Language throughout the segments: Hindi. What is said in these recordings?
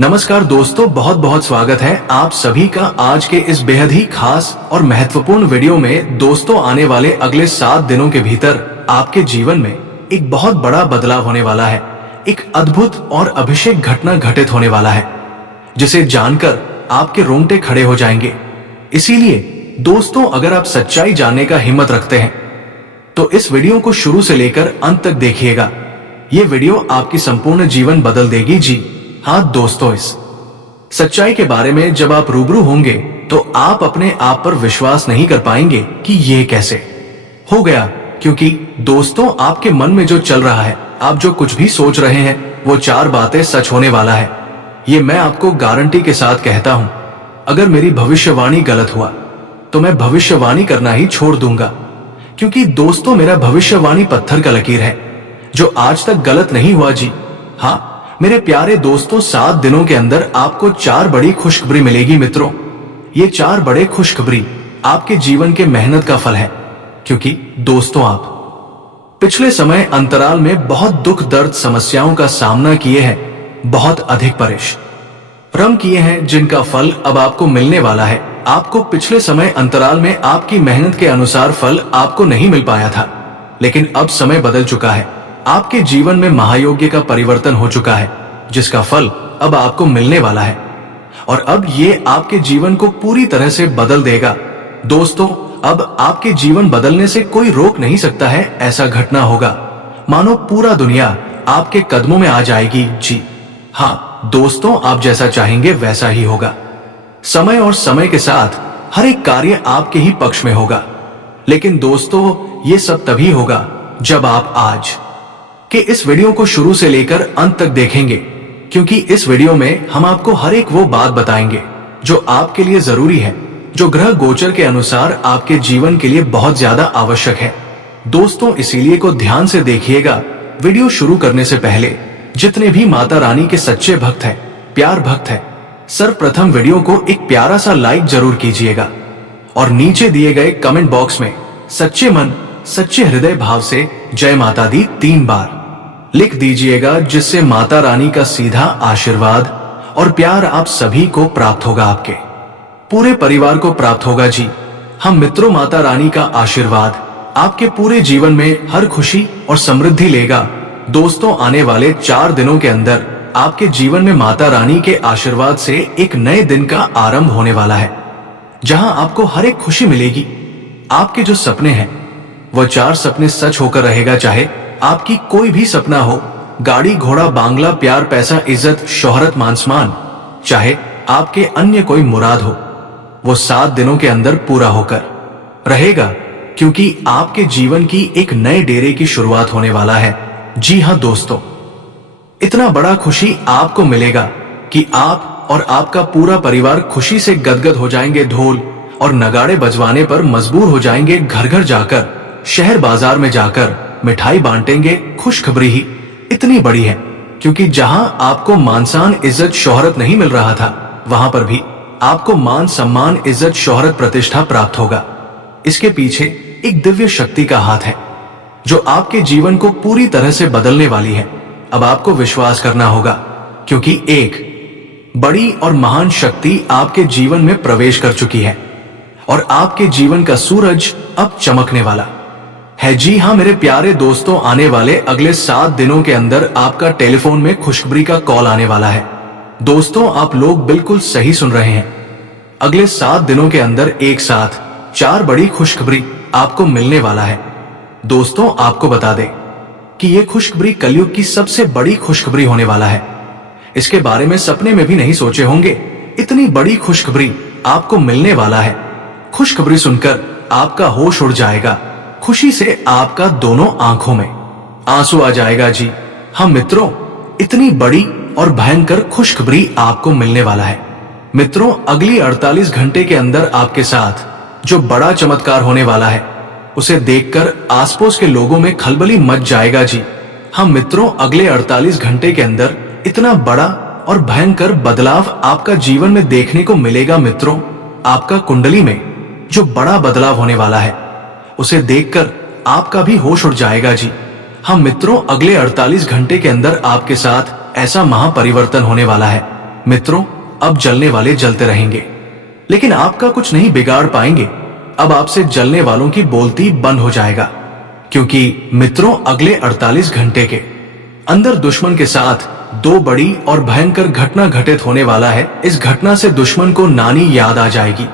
नमस्कार दोस्तों, बहुत बहुत स्वागत है आप सभी का आज के इस बेहद ही खास और महत्वपूर्ण वीडियो में। दोस्तों, आने वाले अगले 7 दिनों के भीतर आपके जीवन में एक बहुत बड़ा बदलाव होने वाला है। एक अद्भुत और अभिषेक घटना घटित होने वाला है जिसे जानकर आपके रोंगटे खड़े हो जाएंगे। इसीलिए दोस्तों, अगर आप सच्चाई जानने का हिम्मत रखते हैं तो इस वीडियो को शुरू से लेकर अंत तक देखिएगा। ये वीडियो आपकी संपूर्ण जीवन बदल देगी। जी हाँ दोस्तों, इस सच्चाई के बारे में जब आप रूबरू होंगे तो आप अपने आप पर विश्वास नहीं कर पाएंगे कि ये कैसे हो गया। क्योंकि दोस्तों, आपके मन में जो चल रहा है, आप जो कुछ भी सोच रहे हैं, वो 4 बातें सच होने वाला है। ये मैं आपको गारंटी के साथ कहता हूं। अगर मेरी भविष्यवाणी गलत हुआ तो मैं भविष्यवाणी करना ही छोड़ दूंगा। क्योंकि दोस्तों, मेरा भविष्यवाणी पत्थर का लकीर है जो आज तक गलत नहीं हुआ। जी हाँ मेरे प्यारे दोस्तों, 7 दिनों के अंदर आपको 4 बड़ी खुशखबरी मिलेगी मित्रों। ये 4 बड़े खुशखबरी आपके जीवन के मेहनत का फल है। क्योंकि दोस्तों, आप पिछले समय अंतराल में बहुत दुख दर्द समस्याओं का सामना किए हैं, बहुत अधिक परिश्रम किए हैं, जिनका फल अब आपको मिलने वाला है। आपको पिछले समय अंतराल में आपकी मेहनत के अनुसार फल आपको नहीं मिल पाया था, लेकिन अब समय बदल चुका है। आपके जीवन में महायोग्य का परिवर्तन हो चुका है, जिसका फल अब आपको मिलने वाला है और अब ये आपके जीवन को पूरी तरह से बदल देगा। दोस्तों, अब आपके जीवन बदलने से कोई रोक नहीं सकता है। ऐसा घटना होगा मानो पूरा दुनिया आपके कदमों में आ जाएगी। जी हाँ दोस्तों, आप जैसा चाहेंगे वैसा ही होगा। समय और समय के साथ हर एक कार्य आपके ही पक्ष में होगा। लेकिन दोस्तों, ये सब तभी होगा जब आप आज कि इस वीडियो को शुरू से लेकर अंत तक देखेंगे। क्योंकि इस वीडियो में हम आपको हर एक वो बात बताएंगे जो आपके लिए जरूरी है, जो ग्रह गोचर के अनुसार आपके जीवन के लिए बहुत ज्यादा आवश्यक है। दोस्तों, इसीलिए को ध्यान से देखिएगा। वीडियो शुरू करने से पहले जितने भी माता रानी के सच्चे भक्त हैं, प्यार भक्त हैं, सर्वप्रथम वीडियो को एक प्यारा सा लाइक जरूर कीजिएगा और नीचे दिए गए कमेंट बॉक्स में सच्चे मन सच्चे हृदय भाव से जय माता दी 3 बार लिख दीजिएगा, जिससे माता रानी का सीधा आशीर्वाद और प्यार आप सभी को प्राप्त होगा, आपके पूरे परिवार को प्राप्त होगा। जी हम मित्रों, माता रानी का आशीर्वाद आपके पूरे जीवन में हर खुशी और समृद्धि लेगा। दोस्तों, आने वाले 4 दिनों के अंदर आपके जीवन में माता रानी के आशीर्वाद से एक नए दिन का आरंभ होने वाला है, जहां आपको हर एक खुशी मिलेगी। आपके जो सपने हैं वो 4 सपने सच होकर रहेगा। चाहे आपकी कोई भी सपना हो, गाड़ी घोड़ा बांग्ला प्यार पैसा इज्जत शोहरत मान सम्मान, चाहे आपके अन्य कोई मुराद हो, वो 7 दिनों के अंदर पूरा होकर रहेगा। क्योंकि आपके जीवन की एक नए डेरे की शुरुआत होने वाला है। जी हाँ दोस्तों, इतना बड़ा खुशी आपको मिलेगा कि आप और आपका पूरा परिवार खुशी से गदगद हो जाएंगे। ढोल और नगाड़े बजवाने पर मजबूर हो जाएंगे। घर घर जाकर, शहर बाजार में जाकर मिठाई बांटेंगे। खुशखबरी ही इतनी बड़ी है क्योंकि जहां आपको मान सम्मान इज्जत शोहरत नहीं मिल रहा था, वहां पर भी आपको मान सम्मान इज्जत शोहरत प्रतिष्ठा प्राप्त होगा। इसके पीछे एक दिव्य शक्ति का हाथ है जो आपके जीवन को पूरी तरह से बदलने वाली है। अब आपको विश्वास करना होगा, क्योंकि एक बड़ी और महान शक्ति आपके जीवन में प्रवेश कर चुकी है और आपके जीवन का सूरज अब चमकने वाला है। जी हाँ मेरे प्यारे दोस्तों, आने वाले अगले 7 दिनों के अंदर आपका टेलीफोन में खुशखबरी का कॉल आने वाला है। दोस्तों, आप लोग बिल्कुल सही सुन रहे हैं। अगले 7 दिनों के अंदर एक साथ 4 बड़ी खुशखबरी आपको मिलने वाला है। दोस्तों, आपको बता दें कि यह खुशखबरी कलयुग की सबसे बड़ी खुशखबरी होने वाला है। इसके बारे में सपने में भी नहीं सोचे होंगे। इतनी बड़ी खुशखबरी आपको मिलने वाला है। खुशखबरी सुनकर आपका होश उड़ जाएगा। खुशी से आपका दोनों आंखों में आंसू आ जाएगा। जी हाँ मित्रों, इतनी बड़ी और भयंकर खुशखबरी आपको मिलने वाला है। मित्रों, अगली 48 घंटे के अंदर आपके साथ जो बड़ा चमत्कार होने वाला है, उसे देखकर आसपास के लोगों में खलबली मच जाएगा। जी हाँ मित्रों, अगले 48 घंटे के अंदर इतना बड़ा और भयंकर बदलाव आपका जीवन में देखने को मिलेगा। मित्रों, आपका कुंडली में जो बड़ा बदलाव होने वाला है, उसे देखकर आपका भी होश उड़ जाएगा। जी हाँ मित्रों, अगले 48 घंटे के अंदर आपके साथ ऐसा महापरिवर्तन होने वाला है मित्रों, अब जलने वाले जलते रहेंगे, लेकिन आपका कुछ नहीं बिगाड़ पाएंगे। अब आपसे जलने वालों की बोलती बंद हो जाएगा, क्योंकि मित्रों अगले 48 घंटे के अंदर दुश्मन के साथ दो बड़ी और भयंकर घटना घटित होने वाला है। इस घटना से दुश्मन को नानी याद आ जाएगी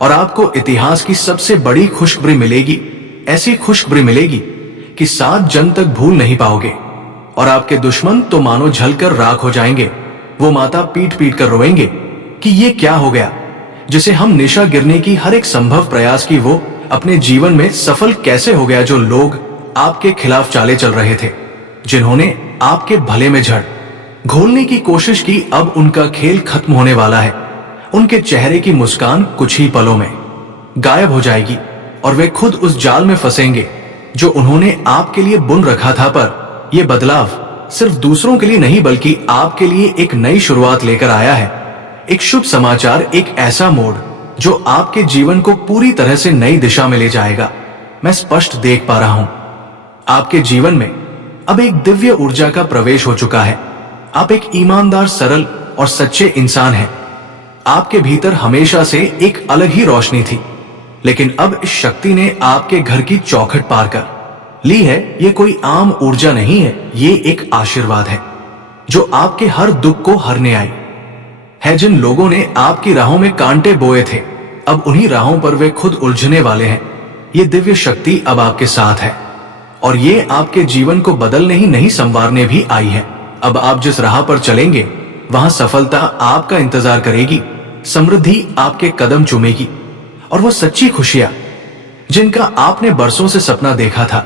और आपको इतिहास की सबसे बड़ी खुशखबरी मिलेगी। ऐसी खुशखबरी मिलेगी कि 7 जन्म तक भूल नहीं पाओगे, और आपके दुश्मन तो मानो जलकर राख हो जाएंगे। वो माता पीट पीट कर रोएंगे कि ये क्या हो गया, जिसे हम निशा गिरने की हर एक संभव प्रयास की वो अपने जीवन में सफल कैसे हो गया। जो लोग आपके खिलाफ चाले चल रहे थे, जिन्होंने आपके भले में जड़ घोलने की कोशिश की, अब उनका खेल खत्म होने वाला है। उनके चेहरे की मुस्कान कुछ ही पलों में गायब हो जाएगी और वे खुद उस जाल में फंसेंगे जो उन्होंने आपके लिए बुन रखा था। पर यह बदलाव सिर्फ दूसरों के लिए नहीं, बल्कि आपके लिए एक नई शुरुआत लेकर आया है। एक शुभ समाचार, एक ऐसा मोड़ जो आपके जीवन को पूरी तरह से नई दिशा में ले जाएगा। मैं स्पष्ट देख पा रहा हूं, आपके जीवन में अब एक दिव्य ऊर्जा का प्रवेश हो चुका है। आप एक ईमानदार, सरल और सच्चे इंसान हैं। आपके भीतर हमेशा से एक अलग ही रोशनी थी, लेकिन अब इस शक्ति ने आपके घर की चौखट पार कर ली है। ये कोई आम ऊर्जा नहीं है, ये एक आशीर्वाद है जो आपके हर दुख को हरने आई है। जिन लोगों ने आपकी राहों में कांटे बोए थे, अब उन्हीं राहों पर वे खुद उलझने वाले हैं। ये दिव्य शक्ति अब आपके साथ है और ये आपके जीवन को बदलने ही नहीं, संवारने भी आई है। अब आप जिस राह पर चलेंगे, वहां सफलता आपका इंतजार करेगी, समृद्धि आपके कदम चूमेगी, और वो सच्ची खुशियां जिनका आपने बरसों से सपना देखा था,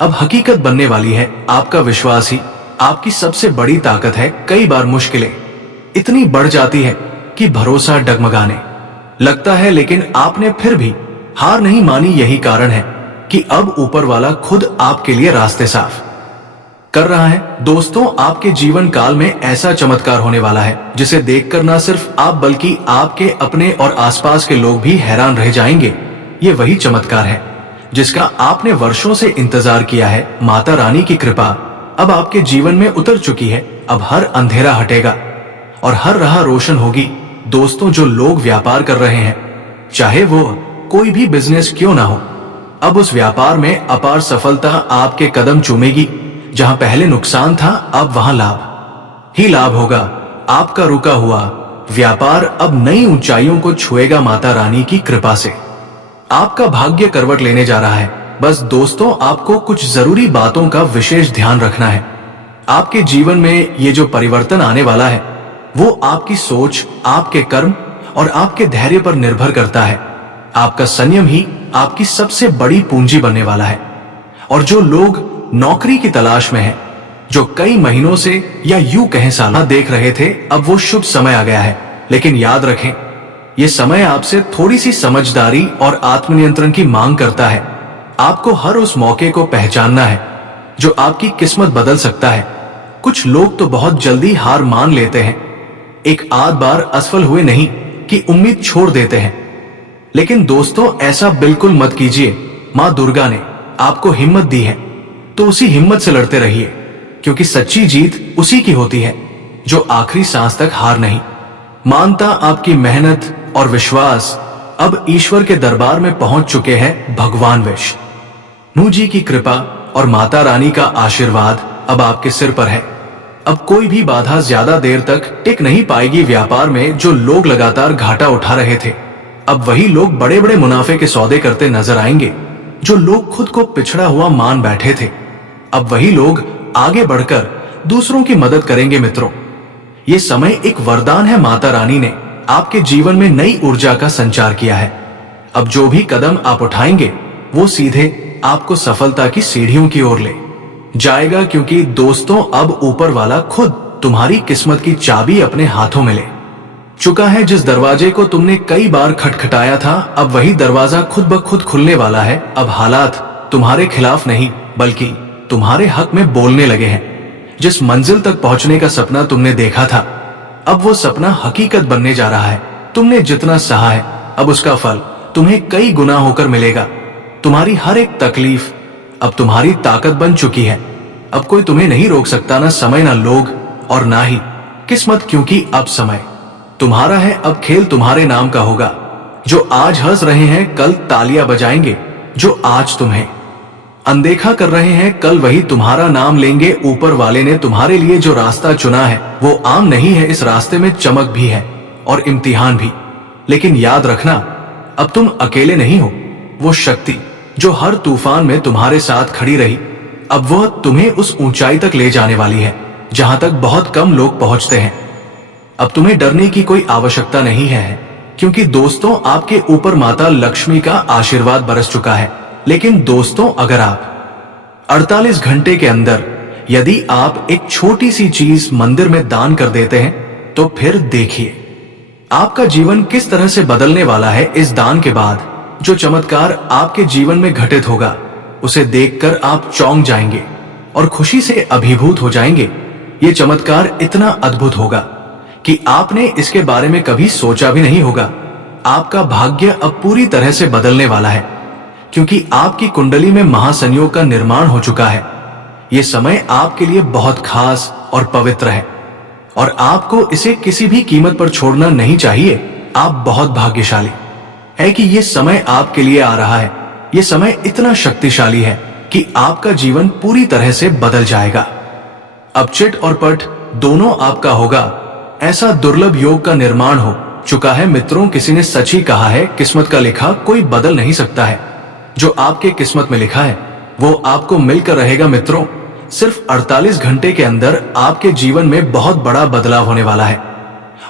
अब हकीकत बनने वाली है। आपका विश्वास ही आपकी सबसे बड़ी ताकत है। कई बार मुश्किलें इतनी बढ़ जाती है कि भरोसा डगमगाने लगता है, लेकिन आपने फिर भी हार नहीं मानी। यही कारण है कि अब ऊपर वाला खुद आपके लिए रास्ते साफ कर रहा है। दोस्तों, आपके जीवन काल में ऐसा चमत्कार होने वाला है जिसे देखकर ना सिर्फ आप बल्कि आपके अपने और आसपास के लोग भी हैरान रह जाएंगे। ये वही चमत्कार है जिसका आपने वर्षों से इंतजार किया है। माता रानी की कृपा अब आपके जीवन में उतर चुकी है। अब हर अंधेरा हटेगा और हर राह रोशन होगी। दोस्तों, जो लोग व्यापार कर रहे हैं, चाहे वो कोई भी बिजनेस क्यों ना हो, अब उस व्यापार में अपार सफलता आपके कदम चूमेगी। जहां पहले नुकसान था, अब वहां लाभ ही लाभ होगा। आपका रुका हुआ व्यापार अब नई ऊंचाइयों को छुएगा माता रानी की कृपा से। आपका भाग्य करवट लेने जा रहा है। बस दोस्तों, आपको कुछ जरूरी बातों का विशेष ध्यान रखना है। आपके जीवन में ये जो परिवर्तन आने वाला है, वो आपकी सोच, आपके कर्म और आपके धैर्य पर निर्भर करता है। आपका संयम ही आपकी सबसे बड़ी पूंजी बनने वाला है। और जो लोग नौकरी की तलाश में हैं, जो कई महीनों से या यूं कहें सालों देख रहे थे, अब वो शुभ समय आ गया है। लेकिन याद रखें, ये समय आपसे थोड़ी सी समझदारी और आत्मनियंत्रण की मांग करता है। आपको हर उस मौके को पहचानना है जो आपकी किस्मत बदल सकता है। कुछ लोग तो बहुत जल्दी हार मान लेते हैं, एक आध बार असफल हुए नहीं कि उम्मीद छोड़ देते हैं। लेकिन दोस्तों, ऐसा बिल्कुल मत कीजिए। मां दुर्गा ने आपको हिम्मत दी है, तो उसी हिम्मत से लड़ते रहिए, क्योंकि सच्ची जीत उसी की होती है जो आखिरी सांस तक हार नहीं मानता। आपकी मेहनत और विश्वास अब ईश्वर के दरबार में पहुंच चुके हैं। भगवान विष्णु जी की कृपा और माता रानी का आशीर्वाद अब आपके सिर पर है। अब कोई भी बाधा ज्यादा देर तक टिक नहीं पाएगी। व्यापार में जो लोग लगातार घाटा उठा रहे थे, अब वही लोग बड़े बड़े मुनाफे के सौदे करते नजर आएंगे। जो लोग खुद को पिछड़ा हुआ मान बैठे थे, अब वही लोग आगे बढ़कर दूसरों की मदद करेंगे। मित्रों, ये समय एक वरदान है। माता रानी ने आपके जीवन में नई ऊर्जा का संचार किया है। अब जो भी कदम आप उठाएंगे, वो सीधे आपको सफलता की सीढ़ियों की ओर ले जाएगा। क्योंकि दोस्तों, अब ऊपर वाला खुद तुम्हारी किस्मत की चाबी अपने हाथों में ले चुका है। जिस दरवाजे को तुमने कई बार खटखटाया था, अब वही दरवाजा खुद ब खुद खुलने वाला है। अब हालात तुम्हारे खिलाफ नहीं, बल्कि तुम्हारे हक में बोलने लगे हैं। जिस मंजिल तक पहुंचने का सपना तुमने देखा था, अब वो सपना हकीकत बनने जा रहा है। तुमने जितना सहा है, अब उसका फल तुम्हें कई गुना होकर मिलेगा। तुम्हारी हर एक तकलीफ अब तुम्हारी ताकत बन चुकी है। अब कोई तुम्हें नहीं रोक सकता, ना समय, ना लोग, और ना ही किस्मत, क्योंकि अब समय तुम्हारा है, अब खेल तुम्हारे नाम का होगा। जो आज हंस रहे हैं कल तालियां बजाएंगे, जो आज तुम्हें अनदेखा कर रहे हैं कल वही तुम्हारा नाम लेंगे। ऊपर वाले ने तुम्हारे लिए जो रास्ता चुना है वो आम नहीं है, इस रास्ते में चमक भी है और इम्तिहान भी। लेकिन याद रखना, अब तुम अकेले नहीं हो। वो शक्ति जो हर तूफान में तुम्हारे साथ खड़ी रही, अब वह तुम्हें उस ऊंचाई तक ले जाने वाली है जहां तक बहुत कम लोग पहुंचते हैं। अब तुम्हें डरने की कोई आवश्यकता नहीं है, क्योंकि दोस्तों आपके ऊपर माता लक्ष्मी का आशीर्वाद बरस चुका है। लेकिन दोस्तों, अगर आप 48 घंटे के अंदर यदि आप एक छोटी सी चीज मंदिर में दान कर देते हैं तो फिर देखिए आपका जीवन किस तरह से बदलने वाला है। इस दान के बाद जो चमत्कार आपके जीवन में घटित होगा उसे देखकर आप चौंक जाएंगे और खुशी से अभिभूत हो जाएंगे। ये चमत्कार इतना अद्भुत होगा कि आपने इसके बारे में कभी सोचा भी नहीं होगा। आपका भाग्य अब पूरी तरह से बदलने वाला है, क्योंकि आपकी कुंडली में महासंयोग का निर्माण हो चुका है। यह समय आपके लिए बहुत खास और पवित्र है और आपको इसे किसी भी कीमत पर छोड़ना नहीं चाहिए। आप बहुत भाग्यशाली है कि यह समय आपके लिए आ रहा है। यह समय इतना शक्तिशाली है कि आपका जीवन पूरी तरह से बदल जाएगा। अब चिट और पट दोनों आपका होगा। ऐसा दुर्लभ योग का निर्माण हो चुका है। मित्रों, किसी ने सच ही कहा है, किस्मत का लिखा कोई बदल नहीं सकता है। जो आपके किस्मत में लिखा है वो आपको मिलकर रहेगा। मित्रों, सिर्फ 48 घंटे के अंदर आपके जीवन में बहुत बड़ा बदलाव होने वाला है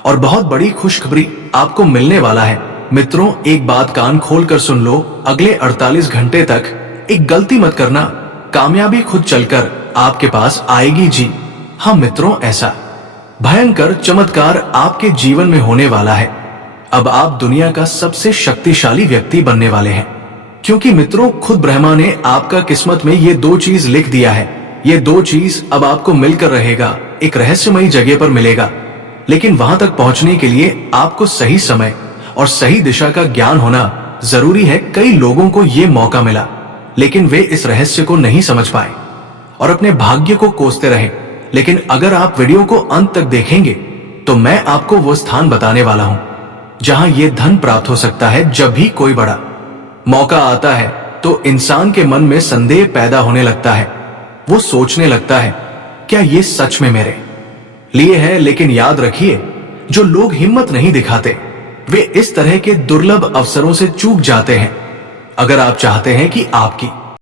और बहुत बड़ी खुशखबरी आपको मिलने वाला है। मित्रों, एक बात कान खोलकर सुन लो, अगले 48 घंटे तक एक गलती मत करना, कामयाबी खुद चलकर आपके पास आएगी जी। हाँ मित्रों, ऐसा भयंकर चमत्कार आपके जीवन में होने वाला है। अब आप दुनिया का सबसे शक्तिशाली व्यक्ति बनने वाले हैं, क्योंकि मित्रों खुद ब्रह्मा ने आपका किस्मत में ये दो चीज लिख दिया है। ये दो चीज अब आपको मिलकर रहेगा, एक रहस्यमयी जगह पर मिलेगा। लेकिन वहां तक पहुंचने के लिए आपको सही समय और सही दिशा का ज्ञान होना जरूरी है। कई लोगों को ये मौका मिला, लेकिन वे इस रहस्य को नहीं समझ पाए और अपने भाग्य को कोसते रहे। लेकिन अगर आप वीडियो को अंत तक देखेंगे तो मैं आपको वो स्थान बताने वाला हूं जहां ये धन प्राप्त हो सकता है। जब भी कोई बड़ा मौका आता है तो इंसान के मन में संदेह पैदा होने लगता है। वो सोचने लगता है, क्या ये सच में मेरे लिए है? लेकिन याद रखिए, जो लोग हिम्मत नहीं दिखाते वे इस तरह के दुर्लभ अवसरों से चूक जाते हैं। अगर आप चाहते हैं कि आपकी